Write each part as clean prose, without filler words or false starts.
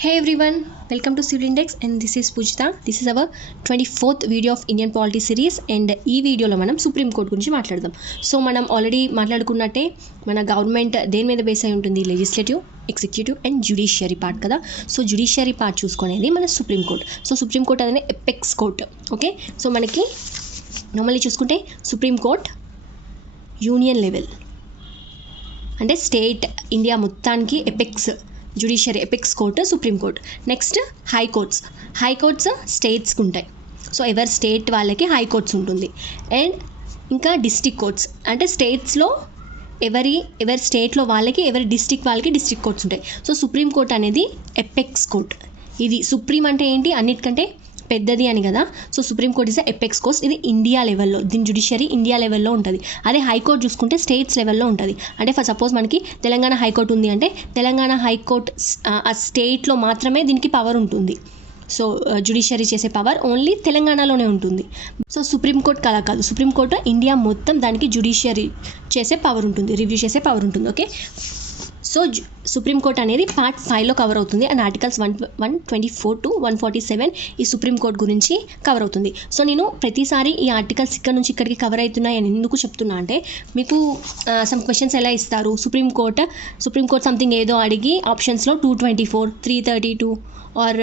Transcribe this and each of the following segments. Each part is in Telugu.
Hey everyone, welcome to Civil Index and this is Pujita. This is our 24th video of Indian Polity series and ఈ వీడియోలో మనం సుప్రీం కోర్ట్ గురించి మాట్లాడదాం. సో మనం ఆల్రెడీ మాట్లాడుకున్నట్టే మన గవర్నమెంట్ దేని మీద బేస్ అయి ఉంటుంది, legislative, executive and judiciary part కదా. సో జ్యుడిషియరీ పార్ట్ చూసుకునేది మన supreme court. So supreme court అనేది ఎపెక్స్ కోర్ట్. ఓకే, సో మనకి నార్మల్లీ చూసుకుంటే సుప్రీం కోర్ట్ యూనియన్ లెవెల్ అంటే స్టేట్ ఇండియా మొత్తానికి apex judiciary apex court supreme court. Next high courts స్టేట్స్కి ఉంటాయి. సో ఎవరి స్టేట్ వాళ్ళకి హైకోర్ట్స్ ఉంటుంది. అండ్ ఇంకా డిస్ట్రిక్ట్ కోర్ట్స్ అంటే స్టేట్స్లో ఎవరి స్టేట్లో వాళ్ళకి ఎవరి డిస్ట్రిక్ట్ వాళ్ళకి డిస్ట్రిక్ట్ కోర్ట్స్ ఉంటాయి. సో సుప్రీం కోర్ట్ అనేది ఎపెక్స్ కోర్ట్. ఇది సుప్రీం అంటే ఏంటి, అన్నిటికంటే పెద్దది అని కదా. So supreme court is apex court. ఇది ఇండియా లెవెల్లో, దీని జ్యుడిషియరీ ఇండియా లెవెల్లో ఉంటుంది. అదే హైకోర్ట్ చూసుకుంటే స్టేట్స్ లెవెల్లో ఉంటుంది. అంటే ఫర్ సపోజ్ మనకి తెలంగాణ హైకోర్ట్ ఉంది అంటే తెలంగాణ హైకోర్ట్ ఆ స్టేట్లో మాత్రమే దీనికి పవర్ ఉంటుంది. సో జ్యుడిషియరీ చేసే పవర్ ఓన్లీ తెలంగాణలోనే ఉంటుంది. సో సుప్రీంకోర్టు కలా కాదు, సుప్రీంకోర్టు ఇండియా మొత్తం దానికి జ్యుడిషియరీ చేసే పవర్ ఉంటుంది, రివ్యూ చేసే పవర్ ఉంటుంది. ఓకే, సో సుప్రీంకోర్టు అనేది పార్ట్ 5లో కవర్ అవుతుంది అండ్ ఆర్టికల్స్ 124 to 147 ఈ సుప్రీంకోర్టు గురించి కవర్ అవుతుంది. సో నేను ప్రతిసారి ఈ ఆర్టికల్స్ ఇక్కడ నుంచి ఇక్కడికి కవర్ అవుతున్నాయి అని ఎందుకు చెప్తున్నా అంటే, మీకు సమ్ క్వశ్చన్స్ ఎలా ఇస్తారు, సుప్రీంకోర్టు సంథింగ్ ఏదో అడిగి ఆప్షన్స్లో 224, 332 ఆర్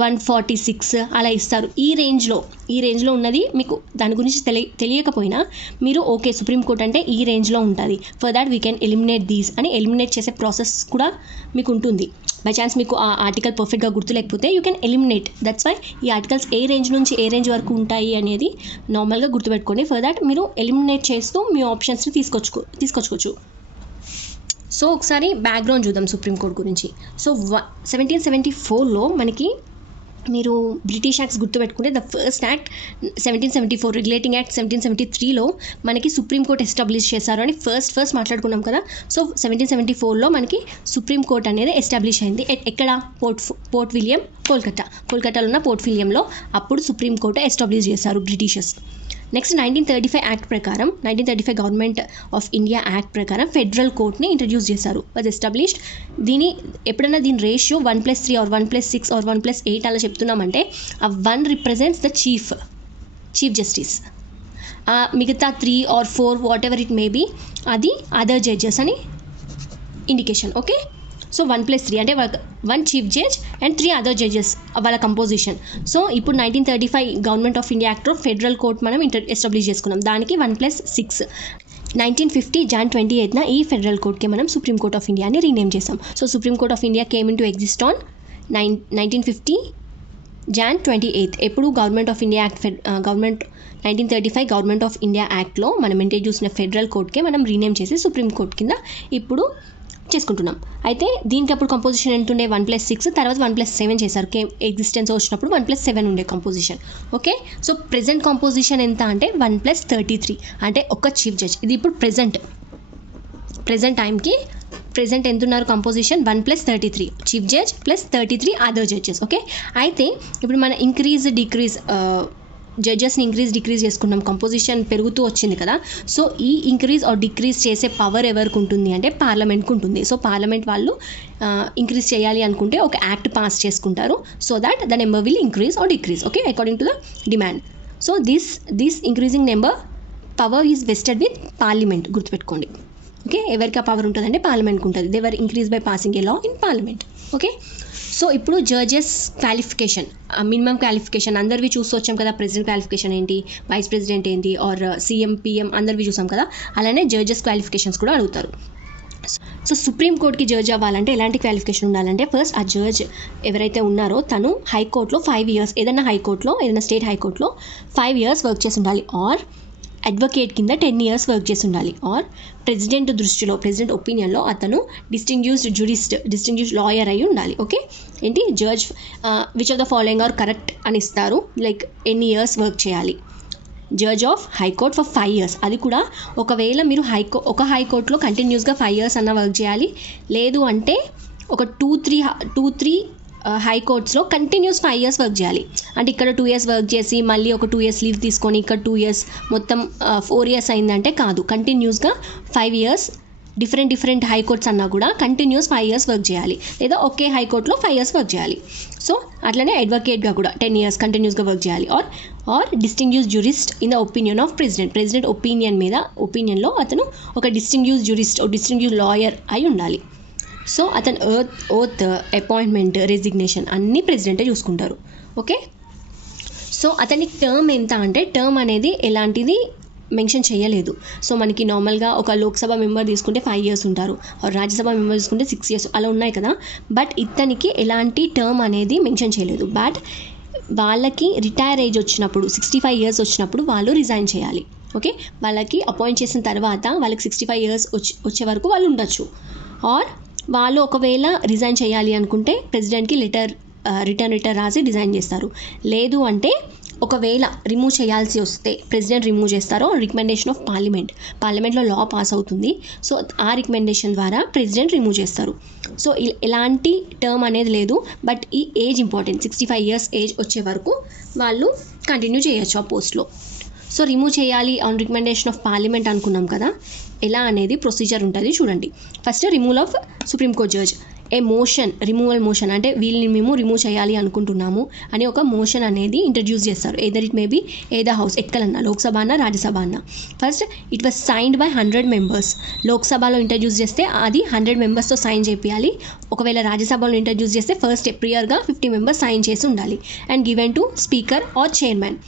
146 అలా ఇస్తారు. ఈ రేంజ్లో ఉన్నది మీకు దాని గురించి తెలియకపోయినా మీరు ఓకే సుప్రీంకోర్టు అంటే ఈ రేంజ్లో ఉంటుంది, for that we can eliminate these అని ఎలిమినేట్ చేసే ప్రాసెస్ కూడా మీకు ఉంటుంది. బై ఛాన్స్ మీకు ఆ ఆర్టికల్ పర్ఫెక్ట్గా గుర్తు లేకపోతే you can eliminate. That's why ఈ ఆర్టికల్స్ ఏ రేంజ్ నుంచి ఏ రేంజ్ వరకు ఉంటాయి అనేది నార్మల్గా గుర్తుపెట్టుకోండి. ఫర్ దాట్ మీరు ఎలిమినేట్ చేస్తూ మీ ఆప్షన్స్ని తీసుకొచ్చుకోవచ్చు. సో ఒకసారి బ్యాక్గ్రౌండ్ చూద్దాం సుప్రీంకోర్టు గురించి. సో 1774లో మనకి మీరు బ్రిటిష్ యాక్ట్స్ గుర్తుపెట్టుకుంటే the first act 1774, regulating act 1773లో మనకి సుప్రీంకోర్టు ఎస్టాబ్లిష్ చేశారు అని ఫస్ట్ మాట్లాడుకున్నాం కదా. సో 1774లో మనకి సుప్రీంకోర్టు అనేది ఎస్టాబ్లిష్ అయింది. ఎక్కడ? పోర్ట్ విలియం, కోల్కతాలో ఉన్న పోర్ట్ విలియంలో అప్పుడు సుప్రీంకోర్టు ఎస్టాబ్లిష్ చేశారు బ్రిటిషర్స్. నెక్స్ట్ 1935 యాక్ట్ ప్రకారం, 1935 గవర్నమెంట్ ఆఫ్ ఇండియా యాక్ట్ ప్రకారం ఫెడరల్ కోర్ట్ని ఇంట్రడ్యూస్ చేశారు, వాజ్ ఎస్టాబ్లిష్డ్. ఎప్పుడైనా దీని రేషియో 1+3 ఆర్ 1+6 ఆర్ 1+8 అలా చెప్తున్నామంటే ఆ 1 రిప్రజెంట్స్ ద చీఫ్ జస్టిస్. మిగతా 3 or 4 whatever it may be అది అదర్ జడ్జెస్ అని ఇండికేషన్. ఓకే, సో 1+3 అంటే 1 chief judge and 3 other judges వాళ్ళ కంపోజిషన్. సో ఇప్పుడు 1935 గవర్నమెంట్ ఆఫ్ ఇండియా యాక్ట్లో ఫెడరల్ కోర్ట్ మనం ఎస్టాబ్లిష్ చేసుకున్నాం, దానికి 1+6. 1950 Jan 28న ఈ ఫెడరల్ కోర్ట్కి మనం సుప్రీం కోర్ట్ ఆఫ్ ఇండియాని రీనేమ్ చేసాం. So supreme court of India came in to exist on 1950 Jan 28. ఎప్పుడు government of India act 1935 government of India యాక్ట్లో మనం ఇంట్రడ్యూస్ చేసిన ఫెడరల్ కోర్ట్కే మనం రీనేమ్ చేసి సుప్రీం కోర్ట్ కింద ఇప్పుడు చేసుకుంటున్నాం. అయితే దీనికి అప్పుడు కంపోజిషన్ ఎంత ఉండే, 1+6, తర్వాత 1+7 చేశారు. ఎగ్జిస్టెన్స్ వచ్చినప్పుడు 1+7 ఉండే composition. Okay, so present composition ఎంత అంటే 1+33 అంటే ఒక చీఫ్ జడ్జ్. ఇది ఇప్పుడు ప్రెజెంట్ టైంకి ఎంత ఉన్నారు composition, 1+33 chief judge plus 33 other judges. Okay, అయితే ఇప్పుడు మన డిక్రీజ్ జడ్జెస్ని ఇంక్రీజ్ చేసుకున్నాం, కంపోజిషన్ పెరుగుతూ వచ్చింది కదా. సో ఈ ఇంక్రీజ్ ఆర్ డిక్రీజ్ చేసే పవర్ ఎవరికి ఉంటుంది అంటే పార్లమెంట్కి ఉంటుంది. సో పార్లమెంట్ వాళ్ళు ఇంక్రీజ్ చేయాలి అనుకుంటే ఒక యాక్ట్ పాస్ చేసుకుంటారు, so that the number will increase or decrease. Okay, according to the demand. So this increasing number power is vested with parliament, గుర్తుపెట్టుకోండి. ఓకే, ఎవరికి ఆ పవర్ ఉంటుందంటే పార్లమెంట్కి ఉంటుంది. They were increase by passing A law in parliament. Okay, so ఇప్పుడు జడ్జెస్ క్వాలిఫికేషన్, మినిమం క్వాలిఫికేషన్ అందరివి చూస్తూ వచ్చాం కదా. ప్రెసిడెంట్ క్వాలిఫికేషన్ ఏంటి, వైస్ ప్రెసిడెంట్ ఏంటి, ఆర్ సీఎం, పిఎం అందరివి చూసాం కదా. అలానే జడ్జెస్ క్వాలిఫికేషన్స్ కూడా అడుగుతారు. సో సుప్రీం కోర్ట్కి జడ్జ్ అవ్వాలంటే ఎలాంటి క్వాలిఫికేషన్ ఉండాలంటే, ఫస్ట్ ఆ జడ్జ్ ఎవరైతే ఉన్నారో తను హైకోర్టులో 5 years, ఏదైనా స్టేట్ హైకోర్టులో 5 years వర్క్ చేసి ఉండాలి, ఆర్ అడ్వకేట్ కింద 10 years వర్క్ చేసి ఉండాలి, ఆర్ ప్రెసిడెంట్ ఒపీనియన్లో అతను డిస్టింగ్విష్డ్ లాయర్ అయి ఉండాలి. ఓకే, ఏంటి judge which of the following are correct అని ఇస్తారు, లైక్ ఎన్ని ఇయర్స్ వర్క్ చేయాలి. Judge of high court for 5 years, అది కూడా ఒకవేళ మీరు ఒక హైకోర్టులో కంటిన్యూస్గా 5 years అన్న వర్క్ చేయాలి, లేదు అంటే ఒక 2-3 హైకోర్ట్స్లో కంటిన్యూస్ 5 years వర్క్ చేయాలి. అంటే ఇక్కడ 2 years వర్క్ చేసి మళ్ళీ ఒక 2 years లీవ్ తీసుకొని ఇక్కడ 2 years మొత్తం 4 years అయిందంటే కాదు, కంటిన్యూస్గా 5 years డిఫరెంట్ హైకోర్ట్స్ అన్నా కూడా కంటిన్యూస్ 5 years వర్క్ చేయాలి, లేదా ఒకే హైకోర్టులో 5 years వర్క్ చేయాలి. సో అట్లనే అడ్వకేట్గా కూడా 10 years కంటిన్యూస్గా వర్క్ చేయాలి. Or distinguished jurist in the opinion of president ఒపీనియన్లో అతను ఒక డిస్టింగ్యూస్ జ్యూరిస్ట్, డిస్టింగ్యూస్ లాయర్ అయి ఉండాలి. సో అతను ఓత్, అపాయింట్మెంట్, రెసిగ్నేషన్ అన్నీ ప్రెసిడెంటే చూసుకుంటారు. ఓకే, సో అతని టర్మ్ ఎంత అంటే, టర్మ్ అనేది ఎలాంటిది మెన్షన్ చేయలేదు. సో మనకి నార్మల్గా ఒక లోక్సభ మెంబర్ తీసుకుంటే 5 years ఉంటారు, రాజ్యసభ మెంబర్ తీసుకుంటే 6 years అలా ఉన్నాయి కదా. బట్ ఇతనికి ఎలాంటి టర్మ్ అనేది మెన్షన్ చేయలేదు. బట్ వాళ్ళకి రిటైర్ ఏజ్ వచ్చినప్పుడు 65 years వచ్చినప్పుడు వాళ్ళు రిజైన్ చేయాలి. ఓకే, వాళ్ళకి అపాయింట్ చేసిన తర్వాత వాళ్ళకి 65 years వచ్చే వరకు వాళ్ళు ఉండొచ్చు. ఆర్ వాళ్ళు ఒకవేళ రిజైన్ చేయాలి అనుకుంటే ప్రెసిడెంట్కి రిటర్న్ రాసి రిజైన్ చేస్తారు. లేదు అంటే ఒకవేళ రిమూవ్ చేయాల్సి వస్తే ప్రెసిడెంట్ రిమూవ్ చేస్తారో రికమెండేషన్ ఆఫ్ పార్లమెంట్లో లా పాస్ అవుతుంది. సో ఆ రికమెండేషన్ ద్వారా ప్రెసిడెంట్ రిమూవ్ చేస్తారు. సో ఎలాంటి టర్మ్ అనేది లేదు. బట్ ఈ ఏజ్ ఇంపార్టెంట్, 65 years ఏజ్ వచ్చే వరకు వాళ్ళు కంటిన్యూ చేయొచ్చు ఆ పోస్ట్లో. సో రిమూవ్ చేయాలి ఆన్ రికమెండేషన్ ఆఫ్ పార్లమెంట్ అనుకున్నాం కదా, ఎలా అనేది ప్రొసీజర్ ఉంటుంది చూడండి. First removal of supreme court judge, removal motion అంటే వీళ్ళని మేము రిమూవ్ చేయాలి అనుకుంటున్నాము అని ఒక మోషన్ అనేది ఇంట్రడ్యూస్ చేస్తారు. Either it may be either house, ఎక్కడన్నా లోక్సభ అన్న రాజ్యసభ అన్న. First it was signed by 100 members. లోక్సభలో ఇంట్రడ్యూస్ చేస్తే అది 100 membersతో సైన్ చేయాలి. ఒకవేళ రాజ్యసభలో ఇంట్రడ్యూస్ చేస్తే ఫస్ట్ ప్రియర్గా 50 members సైన్ చేసి ఉండాలి. And given to speaker or chairman.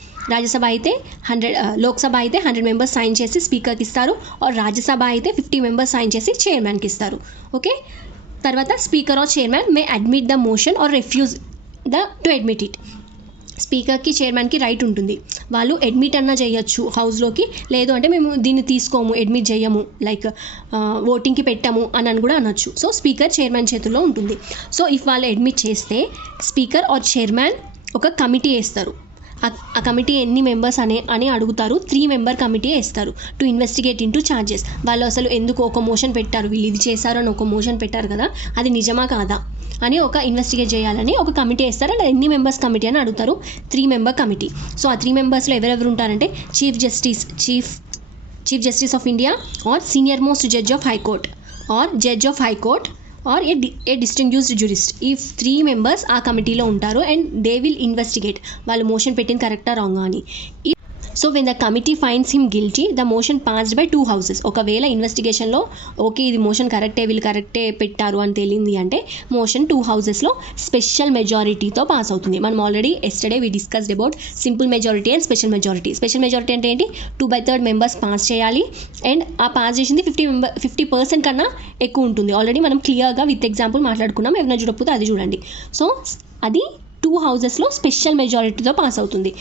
Lok Sabha అయితే 100 members సైన్ చేసి స్పీకర్కి ఇస్తారు. ఆర్ రాజ్యసభ అయితే 50 members సైన్ చేసి చైర్మన్కి ఇస్తారు. ఓకే, తర్వాత speaker or chairman may admit the motion or refuse to admit it. స్పీకర్కి చైర్మన్కి రైట్ ఉంటుంది, వాళ్ళు అడ్మిట్ అన్నా చేయొచ్చు హౌస్లోకి, లేదు అంటే మేము దీన్ని తీసుకోము, అడ్మిట్ చేయము, లైక్ ఓటింగ్కి పెట్టాము అని కూడా అనొచ్చు. సో స్పీకర్ చైర్మన్ చేతుల్లో ఉంటుంది. సో ఇఫ్ వాళ్ళు అడ్మిట్ చేస్తే స్పీకర్ ఆర్ చైర్మన్ ఒక కమిటీ వేస్తారు. ఆ కమిటీ ఎన్ని మెంబర్స్ అని అడుగుతారు. 3 member కమిటీ వేస్తారు టు ఇన్వెస్టిగేట్ ఇంటూ ఛార్జెస్. వాళ్ళు అసలు ఎందుకు ఒక మోషన్ పెట్టారు, వీళ్ళు ఇది చేశారు అని ఒక మోషన్ పెట్టారు కదా, అది నిజమా కాదా అని ఒక ఇన్వెస్టిగేట్ చేయాలని ఒక కమిటీ వేస్తారు. అండ్ ఎన్ని మెంబర్స్ కమిటీ అని అడుగుతారు. 3 member కమిటీ. సో ఆ 3 membersలో ఎవరెవరు ఉంటారంటే chief justice of India, or senior most judge of high court, or judge of high court, or a distinguished jurist. ఈ 3 members ఆ కమిటీలో ఉంటారు. అండ్ దే విల్ ఇన్వెస్టిగేట్ వాళ్ళు మోషన్ పెట్టింది కరెక్టా రాంగా అని. So when the committee finds him guilty the motion passed by 2 houses. ఒకవేళ ఇన్వెస్టిగేషన్లో ఓకే ఇది మోషన్ వీళ్ళు కరెక్టే పెట్టారు అని తేలింది అంటే మోషన్ 2 housesలో స్పెషల్ మెజారిటీతో పాస్ అవుతుంది. మనం already yesterday we discussed about simple majority and special majority. Special majority అంటే ఏంటి, 2/3 members పాస్ చేయాలి. అండ్ ఆ పాస్ చేసింది 50% కన్నా ఎక్కువ ఉంటుంది. ఆల్రెడీ మనం క్లియర్గా విత్ ఎగ్జాంపుల్ మాట్లాడుకున్నాం, ఏమైనా చూడకపోతే అది చూడండి. సో అది 2 housesలో స్పెషల్ మెజారిటీతో పాస్ అవుతుంది.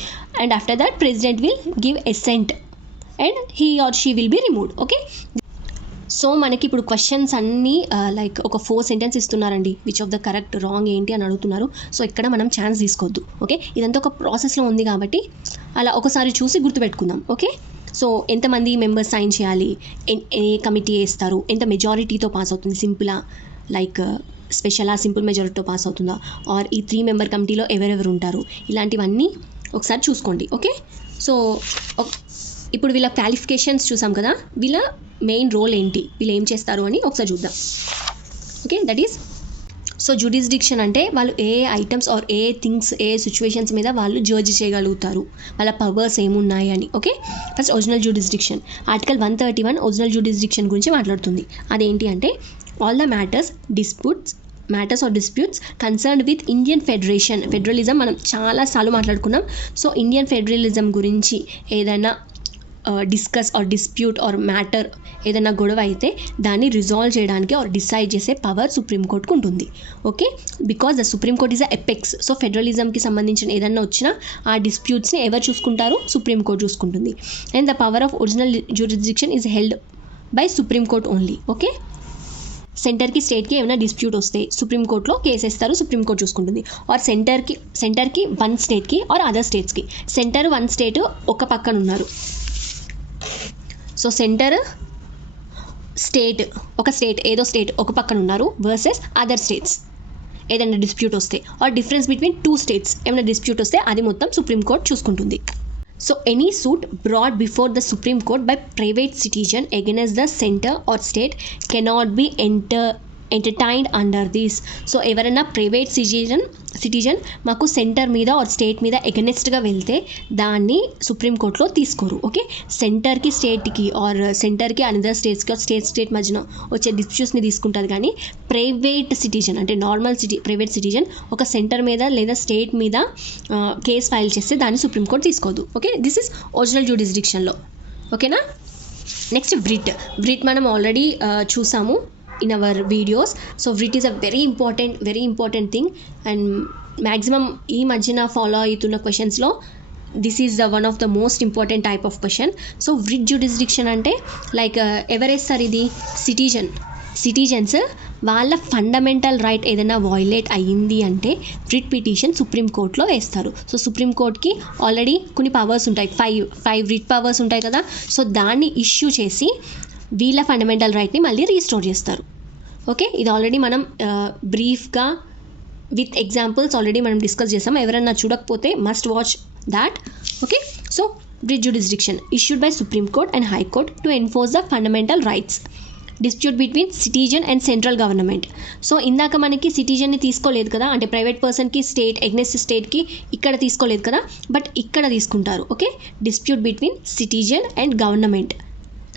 And after that president will give assent and he or she will be removed. Okay, so మనకి ఇప్పుడు క్వశ్చన్స్ అన్నీ లైక్ ఒక 4 sentences ఇస్తున్నారండి, which of the correct wrong ఏంటి అని అడుగుతున్నారు. సో ఇక్కడ మనం ఛాన్స్ తీసుకోవద్దు. ఓకే, ఇదంతా ఒక ప్రాసెస్లో ఉంది కాబట్టి అలా ఒకసారి చూసి గుర్తుపెట్టుకుందాం. ఓకే, సో ఎంతమంది మెంబర్స్ సైన్ చేయాలి, ఏ కమిటీ వేస్తారు, ఎంత మెజారిటీతో పాస్ అవుతుంది, సింపులా లైక్ స్పెషలా సింపుల్ మెజారిటీతో పాస్ అవుతుందా, ఆర్ ఈ 3 member కమిటీలో ఎవరెవరు ఉంటారు, ఇలాంటివన్నీ ఒకసారి చూసుకోండి. ఓకే, సో ఇప్పుడు వీళ్ళ క్వాలిఫికేషన్స్ చూసాం కదా, వీళ్ళ మెయిన్ రోల్ ఏంటి, వీళ్ళు ఏం చేస్తారు అని ఒకసారి చూద్దాం. Okay, that is so jurisdiction అంటే వాళ్ళు ఏ ఐటమ్స్ ఆర్ ఏ థింగ్స్ ఏ సిచ్యువేషన్స్ మీద వాళ్ళు జడ్జ్ చేయగలుగుతారు, వాళ్ళ పవర్స్ ఏమున్నాయి అని. Okay, first original jurisdiction. Article 131 original jurisdiction గురించి మాట్లాడుతుంది. అదేంటి అంటే all the matters or disputes concerned with Indian federalism మనం చాలాసార్లు మాట్లాడుకున్నాం. సో ఇండియన్ ఫెడరలిజం గురించి ఏదైనా discuss or dispute or matter ఏదైనా గొడవ అయితే దాన్ని రిజాల్వ్ చేయడానికి ఆర్ డిసైడ్ చేసే పవర్ సుప్రీంకోర్టుకు ఉంటుంది. Okay, because the supreme court is a apex. So ఫెడరలిజంకి సంబంధించిన ఏదైనా వచ్చినా ఆ డిస్ప్యూట్స్ని ఎవరు చూసుకుంటారు, సుప్రీంకోర్టు చూసుకుంటుంది. And the power of original jurisdiction is held by supreme court only. Okay, సెంటర్కి స్టేట్కి ఏమైనా డిస్ప్యూట్ వస్తే సుప్రీంకోర్టులో కేసు వేస్తారు, సుప్రీంకోర్టు చూసుకుంటుంది. ఆర్ సెంటర్కి 1 stateకి ఆర్ అదర్ స్టేట్స్కి. సెంటర్ 1 state ఒక పక్కన ఉన్నారు. సో సెంటర్ ఏదో స్టేట్ ఒక పక్కన ఉన్నారు వర్సెస్ అదర్ స్టేట్స్ ఏదైనా డిస్ప్యూట్ వస్తే, ఆర్ డిఫరెన్స్ బిట్వీన్ 2 states ఏమైనా డిస్ప్యూట్ వస్తే అది మొత్తం సుప్రీంకోర్టు చూసుకుంటుంది. So any suit brought before the Supreme Court by private citizen against the center or state cannot be entertained under this. So ఎవరైనా ప్రైవేట్ సిటిజన్ మాకు సెంటర్ మీద ఆర్ స్టేట్ మీద ఎగనెస్ట్గా వెళ్తే దాన్ని సుప్రీంకోర్టులో తీసుకోరు. ఓకే, సెంటర్కి స్టేట్కి ఆర్ సెంటర్కి అనదర్ స్టేట్స్కి ఆర్ స్టేట్ మధ్యన వచ్చే డిస్ప్యూట్స్ని తీసుకుంటుంది. కానీ ప్రైవేట్ సిటిజన్ అంటే నార్మల్ ప్రైవేట్ సిటిజన్ ఒక సెంటర్ మీద లేదా స్టేట్ మీద కేసు ఫైల్ చేస్తే దాన్ని సుప్రీంకోర్టు తీసుకోదు. ఓకే, దిస్ ఇస్ ఒరిజినల్ జ్యూడిస్డిక్షన్లో. ఓకేనా. నెక్స్ట్ వ్రిట్ మనం ఆల్రెడీ చూసాము in our videos. So writ is a very important thing, and maximum ee majjana follow aytuna questions lo this is one of the most important type of question. So writ jurisdiction ante like everestar idi citizens వాళ్ళ ఫండమెంటల్ రైట్ ఏదైనా వయోలేట్ అయ్యింది అంటే రిట్ పిటిషన్ సుప్రీంకోర్టులో వేస్తారు. సో సుప్రీంకోర్టుకి ఆల్రెడీ కొన్ని పవర్స్ ఉంటాయి, ఫైవ్ రిట్ పవర్స్ ఉంటాయి కదా. సో దాన్ని ఇష్యూ చేసి వీళ్ళ ఫండమెంటల్ రైట్ని మళ్ళీ రీస్టోర్ చేస్తారు. ఓకే, ఇది ఆల్రెడీ మనం బ్రీఫ్గా విత్ ఎగ్జాంపుల్స్ ఆల్రెడీ మనం డిస్కస్ చేసాం. ఎవరైనా చూడకపోతే must watch that. Okay, so writ jurisdiction issued by Supreme Court and High Court to enforce the fundamental rights. Dispute between citizen and central government. So ఇందాక మనకి సిటిజన్ని తీసుకోలేదు కదా, అంటే ప్రైవేట్ పర్సన్కి స్టేట్ ఎగ్నెస్ట్ స్టేట్కి ఇక్కడ తీసుకోలేదు కదా, బట్ ఇక్కడ తీసుకుంటారు. Okay, dispute between citizen and government,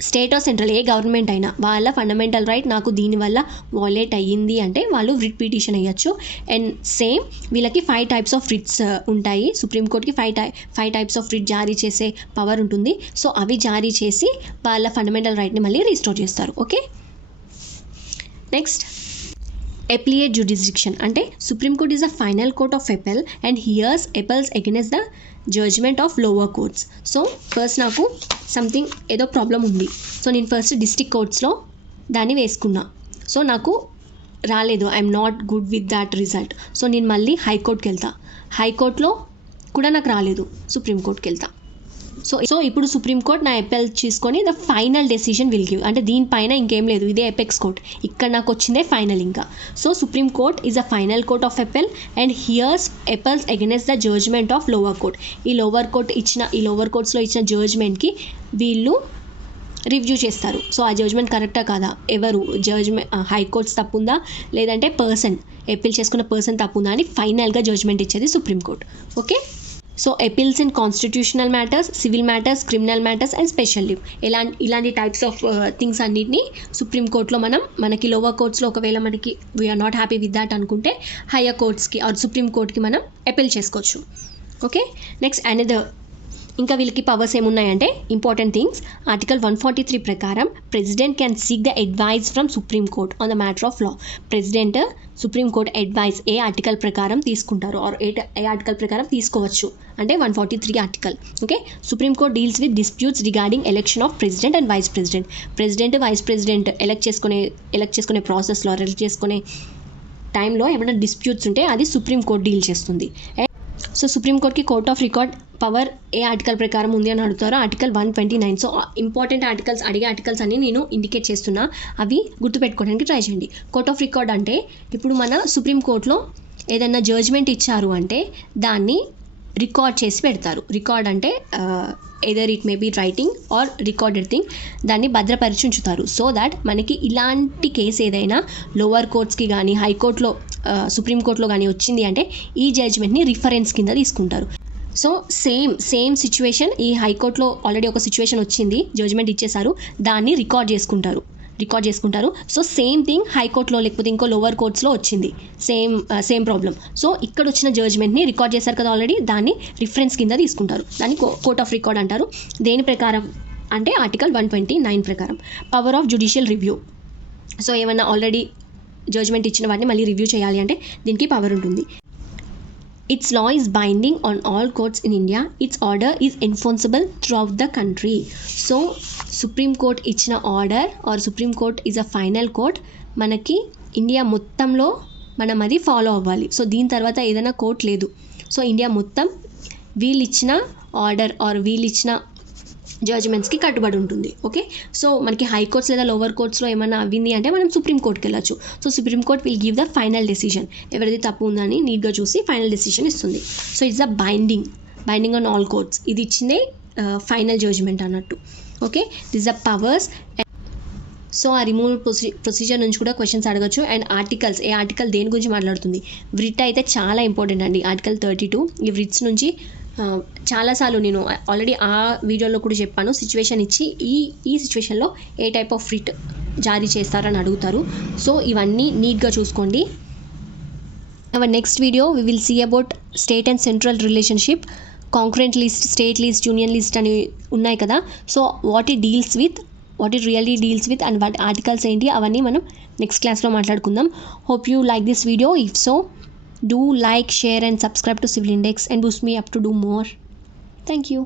state or central A government అయినా వాళ్ళ ఫండమెంటల్ రైట్ నాకు దీనివల్ల వాలేట్ అయ్యింది అంటే వాళ్ళు రిట్ పిటిషన్ అయ్యచ్చు. అండ్ సేమ్ వీళ్ళకి 5 types ఆఫ్ రిట్స్ ఉంటాయి. సుప్రీంకోర్టుకి 5 types ఆఫ్ రిట్ జారీ చేసే పవర్ ఉంటుంది. సో అవి జారీ చేసి వాళ్ళ ఫండమెంటల్ రైట్ని మళ్ళీ రీస్టోర్ చేస్తారు. ఓకే, నెక్స్ట్ అప్లియేట్ జ్యూడిస్డిక్షన్ అంటే supreme court is the final court of appeal and hears appeals against the judgment of lower courts. So first నాకు సంథింగ్ ఏదో ప్రాబ్లం ఉంది. సో నేను ఫస్ట్ డిస్ట్రిక్ట్ కోర్ట్స్లో దాన్ని వేసుకున్నా. సో నాకు రాలేదు, I'm not good with that result. So నేను మళ్ళీ హైకోర్టుకి వెళ్తా. హైకోర్టులో కూడా నాకు రాలేదు, సుప్రీంకోర్టుకి వెళ్తా. సో ఇప్పుడు సుప్రీంకోర్టు నా అపెల్ తీసుకొని the final decision will give, అంటే దీనిపైన ఇంకేం లేదు, ఇదే ఎపెక్స్ కోర్ట్, ఇక్కడ నాకు వచ్చిందే ఫైనల్ ఇంకా. So supreme court is a final court of appeal and hears appeals against the judgment of lower court. ఈ లోవర్ కోర్ట్స్లో ఇచ్చిన జడ్జ్మెంట్కి వీళ్ళు రివ్యూ చేస్తారు. సో ఆ జడ్జ్మెంట్ కరెక్టా కాదా, ఎవరు జడ్జ్మెంట్ హైకోర్ట్స్ తప్పుందా లేదంటే అపీల్ చేసుకున్న పర్సన్ తప్పుందా అని ఫైనల్గా జడ్జ్మెంట్ ఇచ్చేది supreme court. Okay, so appeals in constitutional matters, civil matters, criminal matters and special leave ఇలాంటి టైప్స్ ఆఫ్ థింగ్స్ అన్నిటిని సుప్రీంకోర్టులో మనకి లోవర్ కోర్ట్స్లో ఒకవేళ మనకి we're not happy with that అనుకుంటే హయ్యర్ కోర్ట్స్కి ఆర్ సుప్రీంకోర్టుకి మనం అపీల్ చేసుకోవచ్చు. ఓకే, నెక్స్ట్ అనదర్ ఇంకా వీళ్ళకి పవర్స్ ఏమున్నాయంటే ఇంపార్టెంట్ థింగ్స్. ఆర్టికల్ 143 ప్రకారం president can seek the advice from supreme court on the matter of law. President supreme court advice A article ప్రకారం తీసుకుంటారు ఆర్ ఏ ఆర్టికల్ ప్రకారం తీసుకోవచ్చు అంటే 143 article. Okay, supreme court deals with disputes regarding election of president and vice president vice president elect చేసుకునే ప్రాసెస్లో ఎలక్ట్ చేసుకునే టైంలో ఏమైనా డిస్ప్యూట్స్ ఉంటే అది సుప్రీంకోర్టు డీల్ చేస్తుంది. సో సుప్రీంకోర్టుకి కోర్ట్ ఆఫ్ రికార్డ్ పవర్ ఏ ఆర్టికల్ ప్రకారం ఉంది అని అడుగుతారో ఆర్టికల్ 129. సో ఇంపార్టెంట్ ఆర్టికల్స్ అడిగే ఆర్టికల్స్ అన్ని నేను ఇండికేట్ చేస్తున్నా, అవి గుర్తుపెట్టుకోవడానికి ట్రై చేయండి. కోర్ట్ ఆఫ్ రికార్డ్ అంటే ఇప్పుడు మన సుప్రీంకోర్టులో ఏదైనా జడ్జ్మెంట్ ఇచ్చారు అంటే దాన్ని రికార్డ్ చేసి పెడతారు. రికార్డ్ అంటే either it may be writing or recorded thing, దాన్ని భద్రపరిచి ఉంచుతారు. సో దాట్ మనకి ఇలాంటి కేసు ఏదైనా లోవర్ కోర్ట్స్కి కానీ హైకోర్టులో సుప్రీంకోర్టులో కానీ వచ్చింది అంటే ఈ జడ్జ్మెంట్ని రిఫరెన్స్ కింద తీసుకుంటారు. సో సేమ్ సిచ్యువేషన్ ఈ హైకోర్టులో ఆల్రెడీ ఒక సిచ్యువేషన్ వచ్చింది, జడ్జ్మెంట్ ఇచ్చేసారు, దాన్ని రికార్డ్ చేసుకుంటారు. సో సేమ్ థింగ్ హైకోర్టులో లేకపోతే ఇంకో లోవర్ కోర్ట్స్లో వచ్చింది, సేమ్ ప్రాబ్లం. సో ఇక్కడ వచ్చిన జడ్జ్మెంట్ని రికార్డ్ చేశారు కదా ఆల్రెడీ, దాన్ని రిఫరెన్స్ కింద తీసుకుంటారు, దాన్ని కోర్ట్ ఆఫ్ రికార్డ్ అంటారు. దేని ప్రకారం అంటే ఆర్టికల్ 129 ప్రకారం. Power of judicial review. So ఏమన్నా ఆల్రెడీ జడ్జ్మెంట్ ఇచ్చిన వాటిని మళ్ళీ రివ్యూ చేయాలి అంటే దీనికి పవర్ ఉంటుంది. Its law is binding on all courts in India. Its order is enforceable throughout the country. So Supreme Court ఇచ్చిన order or supreme court is a final court. మనకి ఇండియా మొత్తంలో మనం అది ఫాలో అవ్వాలి. సో దీని తర్వాత ఏదైనా కోర్ట్ లేదు. సో ఇండియా మొత్తం వీళ్ళు ఇచ్చిన ఆర్డర్ ఆర్ వీళ్ళు ఇచ్చిన జడ్జ్మెంట్స్కి కట్టుబడి ఉంటుంది. ఓకే, సో మనకి హైకోర్ట్స్ లేదా లోవర్ కోర్ట్స్లో ఏమైనా అవ్వింది అంటే మనం సుప్రీంకోర్టుకి వెళ్ళచ్చు. So Supreme Court will give the final decision, ఎవరిది తప్పు ఉందని నీట్గా చూసి ఫైనల్ డెసిషన్ ఇస్తుంది. So it's a binding on all courts, ఇది ఇచ్చిందే ఫైనల్ జడ్జ్మెంట్ అన్నట్టు. Okay, this the powers. So ఆ రిమూవల్ ప్రొసీజర్ నుంచి కూడా క్వశ్చన్స్ అడగచ్చు. అండ్ ఆర్టికల్స్, ఏ ఆర్టికల్ దేని గురించి మాట్లాడుతుంది, వ్రిట్ అయితే చాలా ఇంపార్టెంట్ అండి. ఆర్టికల్ 32 ఈ వ్రిట్స్ నుంచి చాలాసార్లు నేను ఆల్రెడీ ఆ వీడియోలో కూడా చెప్పాను. సిచ్యువేషన్ ఇచ్చి ఈ సిచ్యువేషన్లో ఏ టైప్ ఆఫ్ వ్రిట్ జారీ చేస్తారని అడుగుతారు. సో ఇవన్నీ నీట్గా చూసుకోండి. Our next video we will see about state and central relationship, concurrent list, state list, union list అని ఉన్నాయి కదా. So what it really deals with and వాటి ఆర్టికల్స్ ఏంటి అవన్నీ మనం నెక్స్ట్ క్లాస్లో మాట్లాడుకుందాం. Hope you like this video. If so, do like, share and subscribe to Civil Index and boost me up to do more. Thank you.